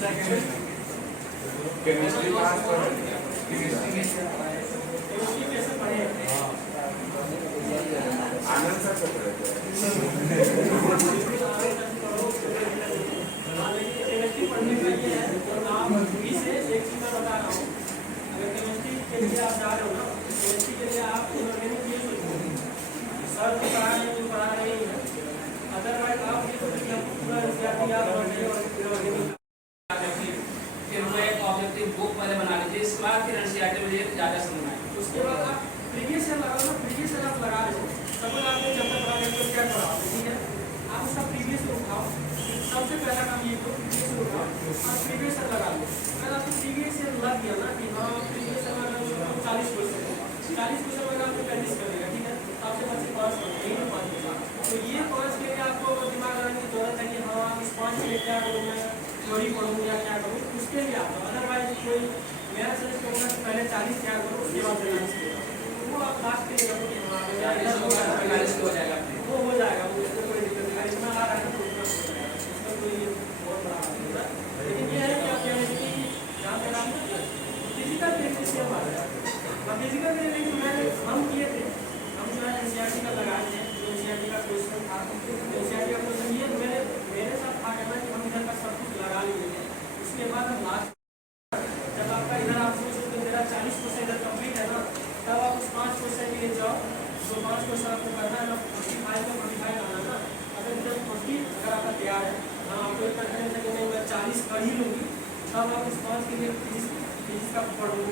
Chemistry पास कर आनंद sir कर रहे थे। केमिस्ट्री पढ़ने का ये है, आप भी से एक चीज मैं बता रहा हूँ, अगर केमिस्ट्री के लिए आप जा रहे हो ना, केमिस्ट्री के लिए आप इनऑर्गेनिक ये सोचो, सर जो पढ़ा रहे हैं जो पढ़ा रहे हैं, अदरवाइज आप ये सोचो कि आपको पूरा एनसीईआरटी आप इनऑर्गेनिक फिर वो एक ऑब्जेक्टिव बुक पहले बना लीजिए, इसके बाद फिर एनसीईआरटी में ज़्यादा समझना है। उसके बाद आप प्रीवियस ईयर लगाओ ना, प्रीवियस ईयर आप लगा रहे हो, सपोज आपने जब तक पढ़ा है तो क्या पढ़ा, ठीक है, आप उसका प्रीवियस ईयर उठाओ, सबसे पहला काम ये तो प्रीवियस ईयर उठाओ और प्रीवियस ईयर लगा लो। अगर आपको प्रीवियस ईयर लग गया ना कि हाँ प्रीवियस ईयर लगा लो 40 क्वेश्चन में आपने 35 कर देगा, ठीक है, आपसे 5 यही तो 5 बचा। तो ये 5 के लिए आपको दिमाग लगाने की जरूरत है कि हाँ इस 5 के लिए क्या करूँ, मैं थ्योरी पढ़ूँ या क्या करूँ, उसके लिए आप अदरवाइज कोई मेरा सजेस्ट करूँगा कि पहले 40 तैयार करो, उसके बाद 45 करो, वो आप लास्ट के लिए करो कि हाँ हो जाएगा वो हो जाएगा, वो उसमें कोई दिक्कत नहीं, इसमें आ रहा है ना तो उसमें हो जाएगा, इसमें कोई बहुत बड़ा बात नहीं है। लेकिन ये है कि आप केमिस्ट्री जहाँ तक आप फिजिकल केमिस्ट्री से आ जाए और फिजिकल केमिस्ट्री मैंने हम किए थे, हम जो है एनसीईआरटी का लगाए थे, एनसीईआरटी का क्वेश्चन था, एनसीईआरटी का क्वेश्चन ये मेरे साथ था करना कि हम इधर का सब कुछ लगा लिए थे, उसके बाद हम लास्ट जब आपका इधर आप सोच सकते हो मेरा 40 क्वेश्चन इधर कंप्लीट है ना, तब आप उस 5 क्वेश्चन के लिए जाओ, जो 5 क्वेश्चन आपको करना है ना 45 का 45 आना ना, अगर इधर 40 अगर आपका तैयार है ना, आपको एक करने से कि नहीं मैं 40 कर ही लूँगी, तब आप उस 5 के लिए फिजिक्स का पढ़ो,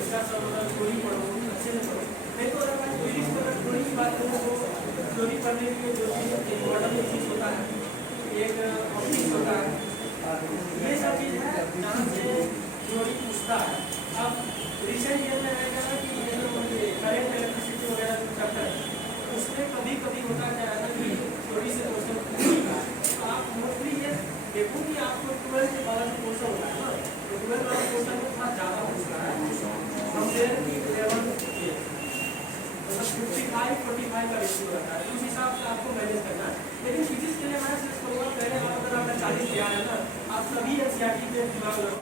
उसका सब थ्योरी पढ़ो, अच्छे से पढ़ो, नहीं तो अगर थ्योरी की बात करूँ तो थ्योरी पढ़ने के लिए जो चीज़ इम्पोर्टेंट चीज़ होता है, एक ऑप्टिक्स होता है, ये सब चीज़ है जहाँ से थ्योरी पूछता है। अब रिसेंट ईयर में रहेगा ना कि ये जो करेंट इलेक्ट्रिसिटी वगैरह जो चैप्टर है उसमें कभी कभी होता क्या है ना कि थ्योरी से क्वेश्चन पूछेगा, तो आप मोस्टली ये देखो कि आपको 12 के बाद जो क्वेश्चन होता है ना, तो 12 वाला क्वेश्चन में थोड़ा ज़्यादा पूछता है कंपेयर 11 के, मतलब 55-45 का रेशियो रहता है, उस हिसाब से आपको मैनेज करना है। लेकिन फिजिक्स के लिए मैं सजेस्ट करूँगा पहले बार अगर आपका 40 तैयार है ना, आप सभी एनसीईआरटी पे दिमाग लगाओ।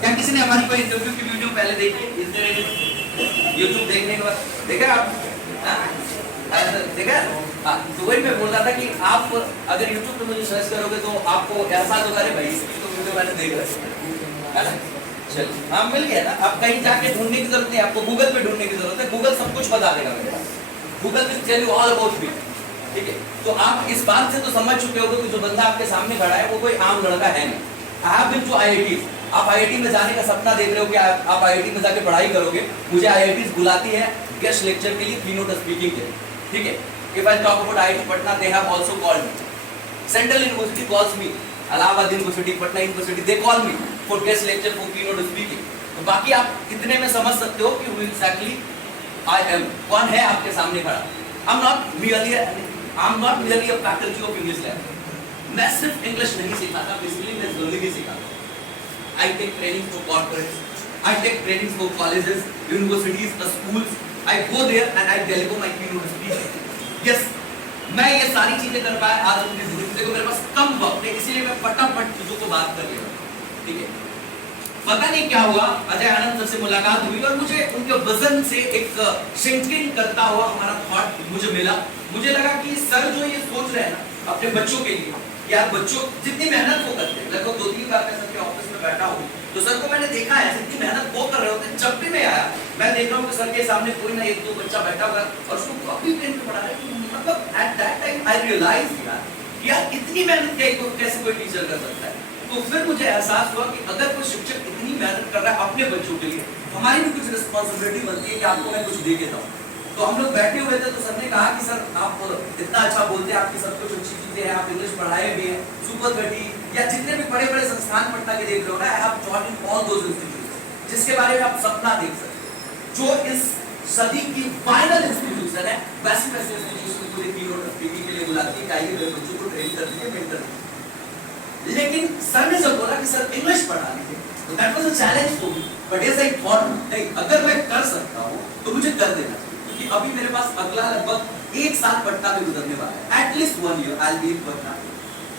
क्या किसी ने हमारी कोई इंटरव्यू की वीडियो पहले देखी इस तरह की यूट्यूब देखने के बाद देखा आप? देखा? हाँ, तो वही मैं बोल रहा था कि आप अगर यूट्यूब पे मुझे सर्च करोगे तो आपको एहसास होगा रे भाई इसकी तो वीडियो मैंने देख रखी है ना। चलो हाँ मिल गया ना, आप कहीं जाके ढूंढने की जरूरत नहीं, आपको गूगल पे ढूंढने की जरूरत है, गूगल सब कुछ बता देगा मेरे पास, Google will tell you all about me, ठीक है। तो आप इस बात से तो समझ चुके होगे कि जो बंदा आपके सामने खड़ा है वो कोई आम लड़का है नहीं। I have been to IITs, आप आईआईटी में जाने का सपना देख रहे हो कि आप आईआईटी में जाके पढ़ाई करोगे, मुझे आईआईटीज बुलाती है गेस्ट लेक्चर के लिए, कीनोट स्पीकिंग के लिए, ठीक है। If I talk about IIT Patna, they have also called me, central university calls me, Allahabad university, Patna university, they call me for guest lecture for keynote speaking. तो बाकी आप इतने में समझ सकते हो कि एग्जैक्टली आई एम कौन है आपके सामने खड़ा। आई am not merely a faculty of English language. मैं सिर्फ इंग्लिश नहीं सिखाता, बेसिकली मैं जिंदगी सिखाता हूँ। I take training for corporates, I take training for colleges, universities, schools. I go there and I deliver my keynote speech. Yes, मैं ये सारी चीजें कर पाया आज अपनी जिंदगी। देखो मेरे पास कम वक्त है, इसीलिए मैं फटाफट चीजों को बात कर लिया, ठीक है। पता नहीं क्या हुआ, अजय आनंद सर से मुलाकात हुई और मुझे उनके वजन से एक सिंकिंग करता हुआ हमारा थॉट मुझे मिला। मुझे लगा कि सर जो ये सोच रहे हैं ना अपने बच्चों के लिए, यार बच्चों जितनी मेहनत वो करते हैं, लगभग 2-3 बार मैं सर के ऑफिस में बैठा हूँ तो सर को मैंने देखा है जितनी मेहनत वो कर रहे होते हैं। जब भी मैं आया मैं देख रहा हूँ कि सर के सामने कोई ना 1-2 बच्चा बैठा हुआ और उसको कॉपी पेन पे पढ़ा रहा है। मतलब at that time I realise यार इतनी मेहनत कैसे कोई टीचर कर सकता है। तो फिर मुझे एहसास हुआ कि अगर कोई शिक्षक इतनी मेहनत कर रहा है अपने बच्चों के लिए, हमारी भी कुछ रिस्पॉन्सिबिलिटी बनती है कि आपको मैं कुछ दे के जाऊँ। तो हम लोग बैठे हुए थे तो सर ने कहा कि सर आप इतना अच्छा बोलते हैं, आपकी सब कुछ अच्छी चीजें हैं, आप इंग्लिश पढ़ाए भी हैं, सुपर घटी या जितने भी बड़े बड़े संस्थान पटना के देख रहे हो ना, I have taught in all those institutions जिसके बारे में आप सपना देख सकते हो, जो इस सदी की फाइनल इंस्टीट्यूशन है। वैसे वैसे इंस्टीट्यूशन को कीनोट स्पीकिंग के लिए बुलाती है, आइए मेरे बच्चों को ट्रेन करती है, मेंटर। लेकिन सर ने जब बोला कि सर इंग्लिश पढ़ा लीजिए तो that was a challenge for me, but as I thought नहीं, अगर मैं कर सकता हूँ तो मुझे कर देना चाहिए, क्योंकि अभी मेरे पास अगला लगभग 1 साल पटना में गुजरने वाला है, at least 1 year I will be in Patna.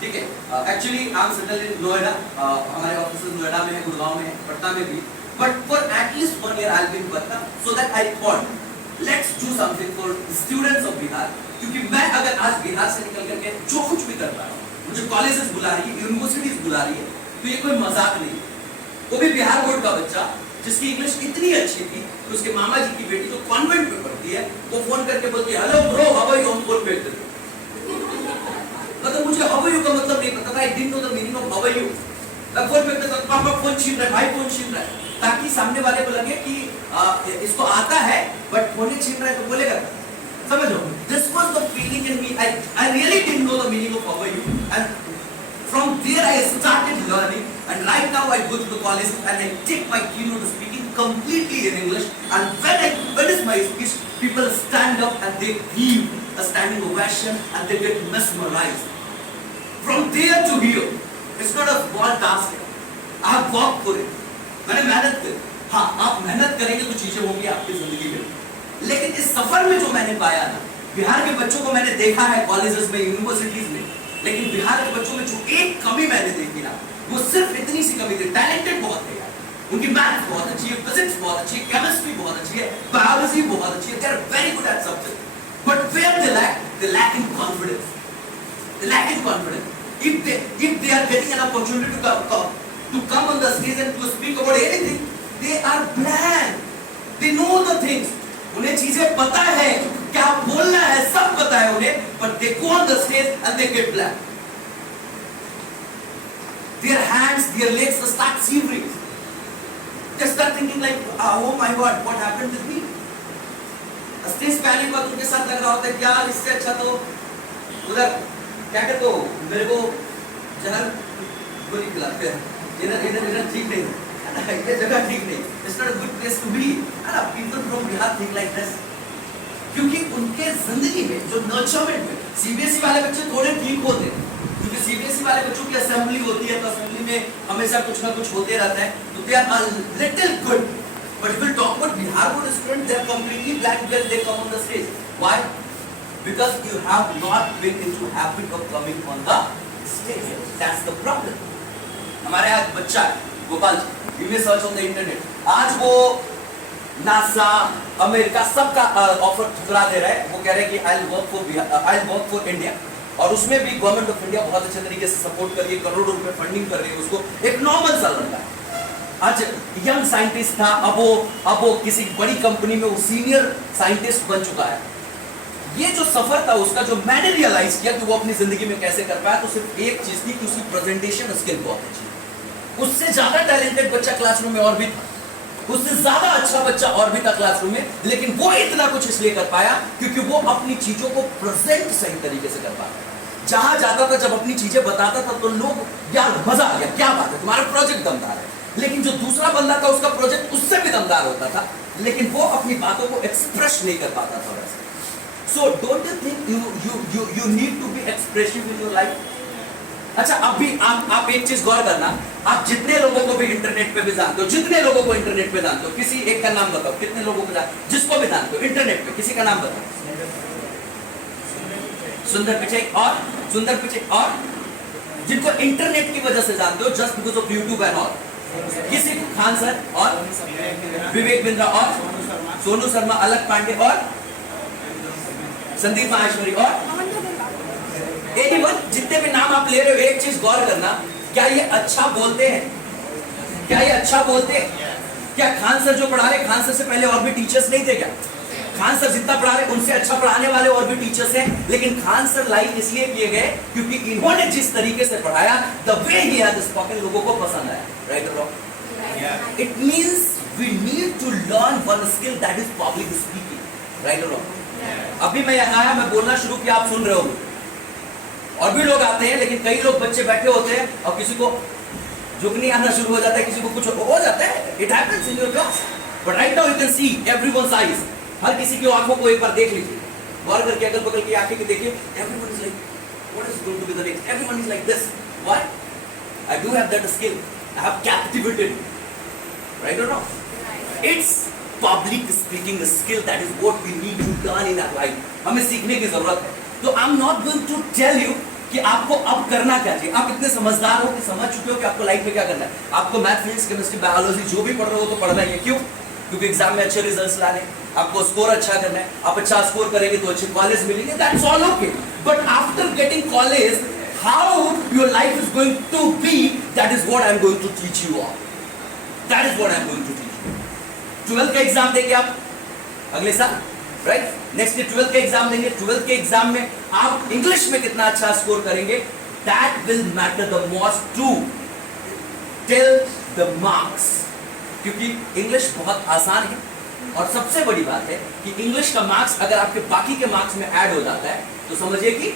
ठीक है, actually I am settled in Noida, हमारे ऑफिस नोएडा में है, गुड़गांव में है, पटना में भी, but for at least 1 year I will be Patna, so that I thought let's do something for students of Bihar, क्योंकि मैं अगर आज बिहार से निकल करके जो कुछ भी कर पा रहा हूँ, मुझे कॉलेजेस बुला रही है, यूनिवर्सिटीज बुला रही है, तो ये कोई मजाक नहीं। वो भी बिहार बोर्ड का बच्चा जिसकी इंग्लिश इतनी अच्छी थी कि उसके मामा जी की बेटी जो कॉन्वेंट में पढ़ती है वो फोन करके बोलती है, hello bro how are you, हम फोन पे थे। मतलब मुझे हाउ आर यू का मतलब नहीं पता था, I didn't know the meaning of how are you. मैं फोन पे था, पापा फोन छीन रहा है, भाई फोन छीन रहा है, ताकि सामने वाले को लगे कि इसको आता है बट फोन छीन रहा है तो बोलेगा, समझो। This was the feeling in me, I really didn't know the meaning of how are you, and from there I started learning, and right now I go to the college and I take my keynote speaking completely in English, and when I finish my speech, people stand up and they give a standing ovation and they get mesmerized. From there to here, it's not a small task. I have worked for it. मैंने मेहनत की। हाँ, आप मेहनत करेंगे तो चीजें होंगी आपकी जिंदगी में, लेकिन इस सफर में जो मैंने पाया ना, बिहार के बच्चों को मैंने देखा है कॉलेजेस में, यूनिवर्सिटीज में, लेकिन बिहार के बच्चों में जो एक कमी मैंने देखी ना, वो सिर्फ इतनी सी कमी थी, टैलेंटेड बहुत है यार, उनकी मैथ बहुत अच्छी है, फिजिक्स बहुत अच्छी है, केमिस्ट्री बहुत अच्छी है, बायोलॉजी बहुत अच्छी है, they are very good at subject, but where they lack in confidence, they lack in confidence. If they are getting an opportunity to come on the stage and to speak about anything, they are blank, they know the things, उन्हें चीजें पता है, क्या बोलना है सब पता है उन्हें, but they go on the stage and they get blank. Their hands, their legs start shivering. They start thinking like, oh my God, what happened with me? Stage पे आने के बाद उनके साथ लग रहा होता है कि यार इससे अच्छा तो उधर क्या कहते हो, मेरे को जहर गोली खिलाते हैं, इधर ठीक नहीं, ये जगह ठीक नहीं, it's not a good place to be. And people from Bihar think like this, क्योंकि उनके जिंदगी में जो नर्चरमेंट में सीबीएसई वाले बच्चे थोड़े ठीक होते हैं, क्योंकि सीबीएसई वाले बच्चों की असेंबली होती है तो असेंबली में हमेशा कुछ ना कुछ होते रहता है, तो they are little good, but if we talk about Bihar board student, they are completely blank when they come on the stage. Why? Because you have not been into habit of coming on the stage. That's the problem. हमारे यहाँ बच्चा है Gopal ji, you may search on the internet, आज वो NASA, America सबका offer ठुकरा दे रहा है, वो कह रहे हैं कि I'll work for India, और उसमें भी गवर्नमेंट ऑफ इंडिया बहुत अच्छे तरीके से सपोर्ट कर रही है, करोड़ों रुपए फंडिंग कर रही है उसको, एक नॉर्मल सा लड़का है, आज यंग साइंटिस्ट था, अब वो किसी बड़ी कंपनी में वो सीनियर साइंटिस्ट बन चुका है। ये जो सफर था उसका, जो मैंने रियलाइज किया कि वो अपनी जिंदगी में कैसे कर पाया, तो सिर्फ एक चीज थी कि उसकी प्रेजेंटेशन स्किल बहुत अच्छी, उससे ज्यादा टैलेंटेड बच्चा क्लासरूम में और भी था, उससे ज्यादा अच्छा बच्चा और भी था क्लासरूम में, लेकिन वो इतना कुछ इसलिए कर पाया क्योंकि वो अपनी चीजों को प्रेजेंट सही तरीके से कर पाया। जहां जाता था, जब अपनी चीजें बताता था तो लोग, यार मजा आ गया, क्या बात है, तुम्हारा प्रोजेक्ट दमदार है, लेकिन जो दूसरा बंदा था उसका प्रोजेक्ट उससे भी दमदार होता था, लेकिन वो अपनी बातों को एक्सप्रेस नहीं कर पाता था वैसे। So don't you think you need to be expressive in your life? अच्छा, अभी आप एक चीज गौर करना, आप जितने लोगों को भी इंटरनेट पे भी जानते हो, जितने लोगों को इंटरनेट पे जानते हो, किसी एक का नाम बताओ, कितने लोगों को जानते हो, जिसको भी जानते हो इंटरनेट पे, किसी का नाम बताओ। सुंदर पिचई, और सुंदर पिचई, और जिनको इंटरनेट की वजह से जानते हो just because of YouTube and all, किसी को खान सर, और विवेक बिंद्रा, और सोनू शर्मा, अलक पांडे, और संदीप माहेश्वरी, और एनीवन, जितने भी नाम आप ले रहे हो, एक चीज गौर करना, क्या ये अच्छा बोलते हैं? क्या ये अच्छा बोलते हैं? क्या खान सर जो पढ़ा रहे, खान सर से पहले और भी टीचर्स नहीं थे क्या? खान सर जितना पढ़ा रहे उनसे अच्छा पढ़ाने वाले और भी टीचर्स हैं, लेकिन खान सर लाइक इसलिए किए गए क्योंकि इन्होंने जिस तरीके से पढ़ाया, the way he had spoken, लोगों को पसंद आया। राइट और wrong? It means we need to learn one skill, that is public speaking. Right और रॉन्ग? अभी मैं यहाँ आया, मैं बोलना शुरू किया, आप सुन रहे हो, और भी लोग आते हैं, लेकिन कई लोग बच्चे बैठे होते हैं और किसी को झुकनी आना शुरू हो जाता है, किसी को कुछ हो जाता है, it happens in your class, but right now you can see everyone's eyes, हर किसी की आंखों को एक बार देख लीजिए, गौर करके अगल बगल की आंखें देखिए, everyone is like what is going to be the next, everyone is like this, why? I do have that skill, I have captivated, right और not? It's public speaking skill, that is what we need to learn in our life, हमें सीखने की जरूरत है। तो I am not going to tell you कि आपको अब करना क्या चाहिए। आप इतने समझदार हो कि समझ चुके हो कि आपको लाइफ में क्या करना है। आपको मैथ, फिजिक्स, केमिस्ट्री, बायोलॉजी जो भी पढ़ रहे हो तो पढ़ना ही है। क्यों? क्योंकि एग्जाम में अच्छे रिजल्ट्स लाने, आपको स्कोर अच्छा करना है। आप अच्छा स्कोर करेंगे तो अच्छे कॉलेज मिलेंगे, that's all okay. But after getting college, how your life is going to be, that is what I am going to teach you all. That is what I am going to teach you. 12th का exam देंगे आप अगले साल, right? Next year 12th का exam देंगे। 12th के exam में आप इंग्लिश में कितना अच्छा स्कोर करेंगे, that will matter the most to till the marks. क्योंकि इंग्लिश बहुत आसान है और सबसे बड़ी बात है कि इंग्लिश का मार्क्स अगर आपके बाकी के मार्क्स में ऐड हो जाता है तो समझिए कि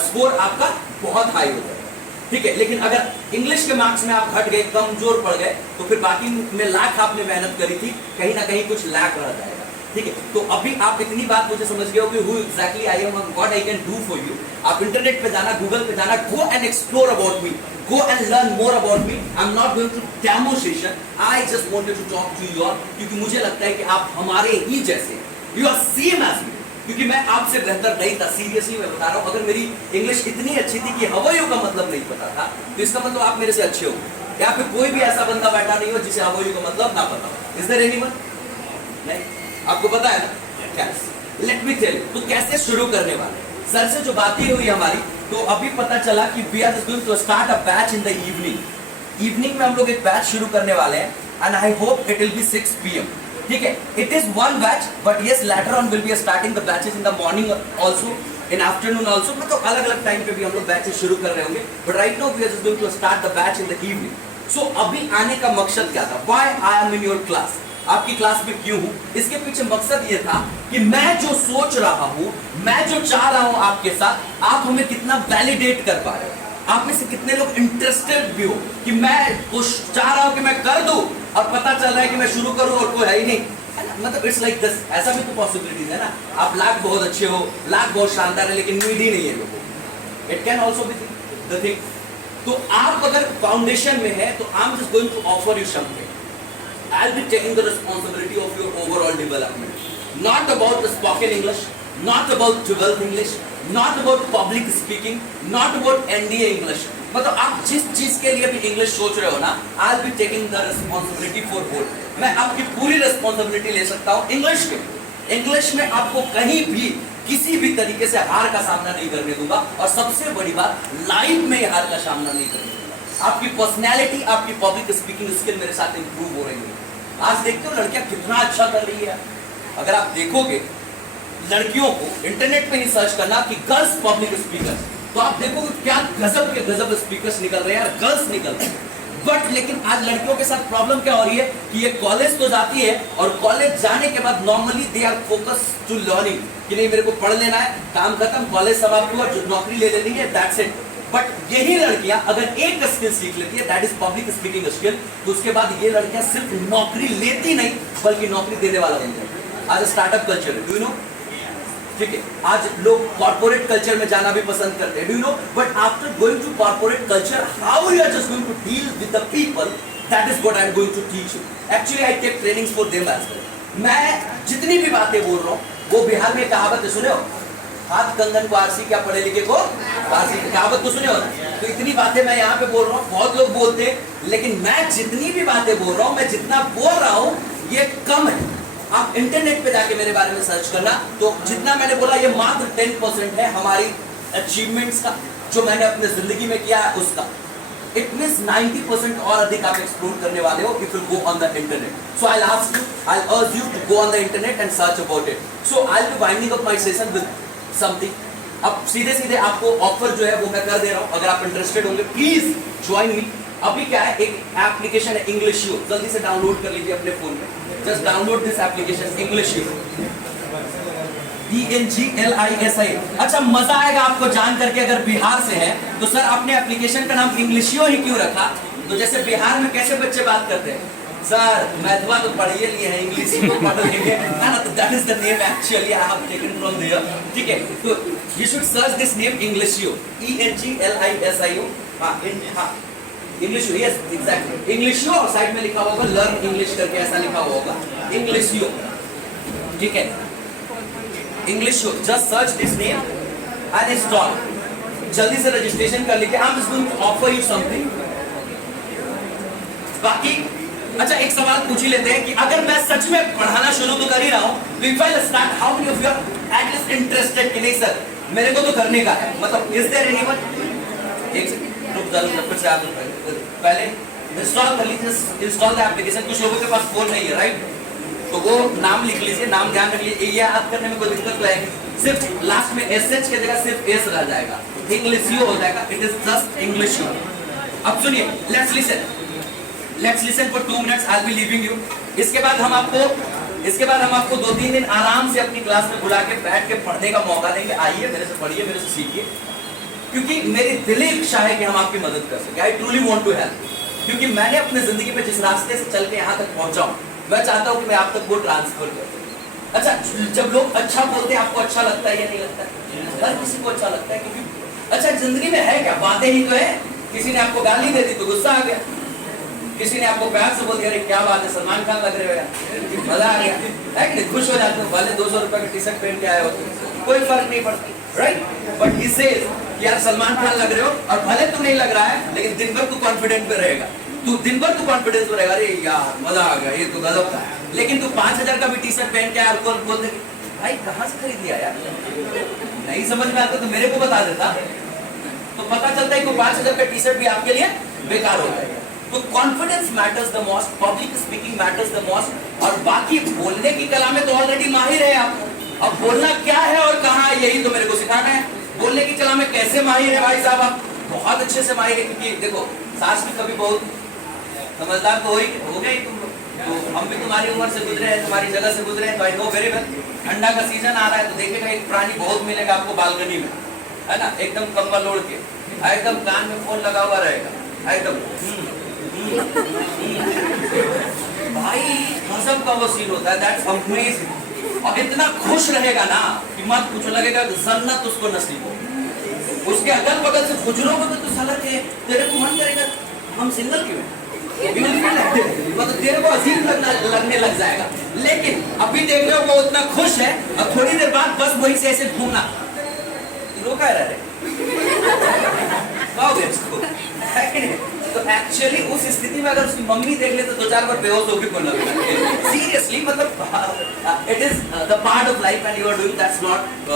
स्कोर आपका बहुत हाई हो जाएगा, ठीक है। लेकिन अगर इंग्लिश के मार्क्स में आप घट गए, कमजोर पड़ गए, तो फिर बाकी में लाख आपने मेहनत करी थी, कहीं ना कहीं कुछ लैक रह जाएगा, ठीक है। तो अभी आप इतनी बात मुझे समझ गए हो कि who exactly I am, what I can do for you. आप इंटरनेट पे जाना, गूगल पे जाना, go and explore about me, go and learn more about me. I'm not going to demo session. I just wanted to talk to you all क्योंकि मुझे लगता है कि आप हमारे ही जैसे, you are same as me। क्योंकि मैं आपसे बेहतर नहीं था, सीरियसली मैं बता रहा हूँ। अगर मेरी इंग्लिश इतनी अच्छी थी कि हाउ आर यू का मतलब नहीं पता था, तो इसका मतलब आप मेरे से अच्छे हो। यहाँ पे कोई भी ऐसा बंदा बैठा नहीं हो जिसे हाउ आर यू का मतलब ना पता हो। Is there anyone? नहीं? आपको पता है ना? क्या? Let me tell you, तो कैसे शुरू करने वाले? सर से जो बातें हुई हमारी, तो अभी पता चला कि we are just going to start a batch in the evening। Evening में हम लोग एक बैच शुरू करने वाले हैं and I hope it will be 6 PM, ठीक है। It is one batch, but yes, later on we'll be starting the batches in the morning also, in afternoon also। मतलब अलग अलग टाइम पे भी हम लोग बैचेस शुरू कर रहे होंगे, but right now we are just going to start the batch in the evening। So अभी आने का मकसद क्या था? Why I am in your class? आपकी क्लास में क्यों हूं? इसके पीछे मकसद ये था कि मैं जो सोच रहा हूं, मैं जो चाह रहा हूं आपके साथ, आप हमें कितना वैलिडेट कर पा रहे हो। आप में से कितने लोग इंटरेस्टेड भी हो कि मैं कुछ चाह रहा हूं कि मैं कर दूं और पता चल रहा है कि मैं शुरू करूं और कोई है ही नहीं, है ना? मतलब इट्स लाइक दिस। ऐसा भी तो पॉसिबिलिटीज है ना। आप लाख बहुत अच्छे हो, लाख बहुत शानदार है, लेकिन नीड ही नहीं है लोगों। It can also be the thing. तो आप अगर फाउंडेशन में है तो I am just going to offer you something. I'll be taking the responsibility of your overall development. Not about the spoken English, not about 12th English, not about public speaking, not about NDA English. मतलब आप जिस चीज के लिए भी English सोच रहे हो ना, I'll be taking the responsibility for both। मैं आपकी पूरी रिस्पॉन्सिबिलिटी ले सकता हूँ इंग्लिश के। इंग्लिश में आपको कहीं भी किसी भी तरीके से हार का सामना नहीं करने दूंगा, और सबसे बड़ी बात, लाइफ में हार का सामना नहीं करने दूंगा। आपकी पर्सनैलिटी, आपकी पब्लिक स्पीकिंग स्किल मेरे साथ इंप्रूव हो रही है। आज देखते हो लड़कियां कितना अच्छा कर रही है। अगर आप देखोगे लड़कियों को, इंटरनेट पे ही सर्च करना कि गर्ल्स पब्लिक स्पीकर्स, तो आप देखोगे क्या गजब के गजब स्पीकर्स निकल रहे हैं यार, गर्ल्स निकल रहे हैं। बट लेकिन आज लड़कियों के साथ प्रॉब्लम क्या हो रही है कि ये कॉलेज तो जाती है और कॉलेज जाने के बाद normally they are focus to learning, कि नहीं मेरे को पढ़ लेना है, काम खत्म, कॉलेज समाप्त हुआ, नौकरी ले लेनी है, दैट्स इट। बट यही लड़कियां अगर एक स्किल सीख लेती है, that is public speaking skill, तो उसके बाद ये लड़कियां सिर्फ नौकरी लेती नहीं बल्कि नौकरी देने वाला बन जाती है। आज स्टार्टअप कल्चर है, डू यू नो, ठीक है। आज लोग कॉर्पोरेट कल्चर में जाना भी पसंद करते हैं, do you know. But after going to corporate culture, how you are just going to deal with the people, that is what I am going to teach you. Actually I take trainings for them as well. मैं जितनी भी बातें बोल रहा हूँ, वो बिहार में कहावत है, सुने हो, हाथ कंगन को आरसी, क्या पढ़े लिखे को आरसी, कहावत तो सुने हो। तो इतनी बातें मैं यहाँ पे बोल रहा हूँ, बहुत लोग बोलते हैं, लेकिन मैं जितनी भी बातें बोल रहा हूँ, मैं जितना बोल रहा हूँ, ये कम है। आप इंटरनेट पे जाके मेरे बारे में सर्च करना, तो जितना मैंने बोला ये मात्र 10% है हमारी अचीवमेंट्स का, जो मैंने अपने जिंदगी में किया है उसका। It means 90% और अधिक आप एक्सप्लोर करने वाले हो if you go on the internet. So I'll ask you, I'll urge you to go on the internet and search about it. So I'll be winding up my session with something. अब सीधे सीधे आपको offer जो है वो मैं कर दे रहा हूँ, अगर आप इंटरेस्टेड होंगे प्लीज ज्वाइन मी। अभी क्या है, एक एप्लीकेशन है इंग्लिश यू, जल्दी से डाउनलोड कर लीजिए अपने फोन में। Just download this application English you, ENGLISI। अच्छा, मजा आएगा आपको जान करके, अगर बिहार से है तो सर आपने एप्लीकेशन का नाम इंग्लिशियो ही क्यों रखा? तो जैसे बिहार में कैसे बच्चे बात करते हैं, सर मैथवा तो पढ़िए लिए हैं, इंग्लिश को पढ़ लेंगे, है ना, तो that is the name actually I have taken from there, ठीक है। तो you should search this name Englisio, ENGLISIO। हाँ इंग्लिशियो, यस एग्जैक्टली इंग्लिशियो, और साइड में लिखा होगा लर्न इंग्लिश करके, ऐसा लिखा होगा इंग्लिशियो, ठीक है। English, just search this name and install. जल्दी से रजिस्ट्रेशन कर लीजिए. I'm just going to offer you something. बाकी अच्छा एक सवाल पूछ ही लेते हैं कि अगर मैं सच में पढ़ाना शुरू तो कर ही रहा हूँ, if I start, how many of you are at least interested कि नहीं सर मेरे को तो करने का है, मतलब is there anyone? एक रुक जाओ फिर से आप पहले इंस्टॉल कर लीजिए, इंस्टॉल द एप्लीकेशन. कुछ लोगों के पास फोन नहीं है, राइट? तो वो नाम लिख लीजिए, नाम ध्यान रख लीजिए. ये याद करने में कोई दिक्कत तो है, सिर्फ लास्ट में एसएच की जगह सिर्फ एस रह जाएगा, इंग्लिश यू हो जाएगा. It is just English you. अब सुनिए, let's listen for 2 minutes. I will be leaving you. इसके बाद हम आपको 2-3 दिन आराम से अपनी क्लास में बुला के बैठ के पढ़ने का मौका देंगे. आइए मेरे से पढ़िए, मेरे से सीखिए, क्योंकि मेरी दिली इच्छा है कि हम आपकी मदद कर सके. I truly want to help, क्योंकि मैंने अपने जिंदगी में जिस रास्ते से चल के यहाँ तक पहुंचा हूँ, मैं चाहता हूँ कि मैं आप तक वो ट्रांसफर करूँ. अच्छा, जब लोग अच्छा बोलते हैं आपको अच्छा लगता है या नहीं लगता है? हर किसी को अच्छा लगता है, क्योंकि अच्छा जिंदगी में है क्या, बातें ही तो है. किसी ने आपको गाली दे दी तो गुस्सा आ गया, किसी ने आपको प्यार से बोल दिया अरे क्या बात है सलमान खान लग रहे हो यार, मजा आ गया है कि नहीं, खुश हो जाते हो. भले 200 रुपए का टी शर्ट पहन के आए हो, कोई फर्क नहीं पड़ता, राइट? बट ही सेज यार सलमान खान लग रहे हो, और भले तू नहीं लग रहा है लेकिन दिन भर तू कॉन्फिडेंट पे रहेगा, तू दिन भर तू कॉन्फिडेंस में रहेगा, अरे यार मजा आ गया, ये तो गजब था. लेकिन तू 5000 का भी टी शर्ट पहन के आया और कौन बोल दे भाई कहाँ से खरीद लिया यार, नहीं समझ में आता तो मेरे को बता देता, तो पता चलता है कि 5000 का टी शर्ट भी आपके लिए बेकार हो जाएगा. तो confidence matters the most, public speaking matters the most, और बाकी बोलने की कला में तो ऑलरेडी माहिर है आप. अब बोलना क्या है और कहाँ है यही तो मेरे को सिखाना है. बोलने की कला में कैसे माहिर है भाई साहब, आप बहुत अच्छे से माहिर है, क्योंकि देखो सास भी कभी बहुत समझदार तो हो गए तुम लोग, तो हम भी तुम्हारी उम्र से गुजरे हैं, तुम्हारी जगह से गुजरे हैं, तो आई नो वेरी वेल. ठंडा का सीजन आ रहा है तो देखिएगा एक प्राणी बहुत मिलेगा आपको बालकनी में, है ना, एकदम कंबल ओढ़ के, एकदम कान में फोन लगा हुआ रहेगा, एकदम भाई गजब का वो सीन होता है. That's amazing. और इतना खुश रहेगा ना कि मत कुछ लगेगा जन्नत उसको नसीब हो. उसके अगल बगल से गुजरों को तो साला तेरे को मन करेगा हम सिंगल क्यों हैं, मतलब तेरे को अजीब लगने लग जाएगा. लेकिन अभी देख रहे हो वो उतना खुश है, और थोड़ी देर बाद बस वही से ऐसे घूमना रोका रहे तो एक्चुअली उस स्थिति में अगर उसकी मम्मी देख ले तो 2-4 बार बेहोश होकर को लगता है. सीरियसली, मतलब it is the part of life and you are doing that's not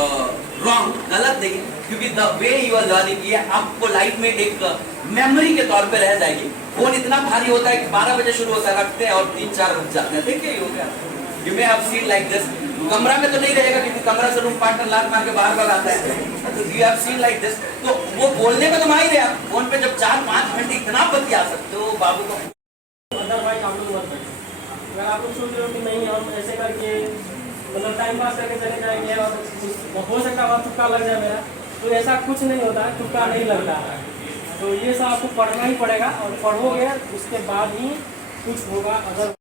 wrong, गलत नहीं, क्योंकि the way you are learning ये आपको लाइफ में एक मेमोरी के तौर पे रह जाएगी. फोन इतना भारी होता है कि 12 बजे शुरू होता है, रखते हैं और 3-4 बज जाते हैं. देखिए हो गया, you may have seen like this. कमरा में तो नहीं रहेगा क्योंकि कमरा से रूम पार्टनर लात मार के बाहर आता है, तो you have seen like this. तो वो बोलने में तो माहिर है आप, फोन पे जब 4-5 घंटे इतना बतिया सकते हो बाबू को. अदरवाइज आप लोग मत करिए. अगर आप लोग सोच रहे हो कि नहीं हम ऐसे करके मतलब टाइम पास करके चले जाएंगे और हो सकता है तुक्का लग जाए मेरा, तो ऐसा कुछ नहीं होता है, तुक्का नहीं लगता है. तो ये सब आपको पढ़ना ही पड़ेगा, और पढ़ोगे उसके बाद ही कुछ होगा. अगर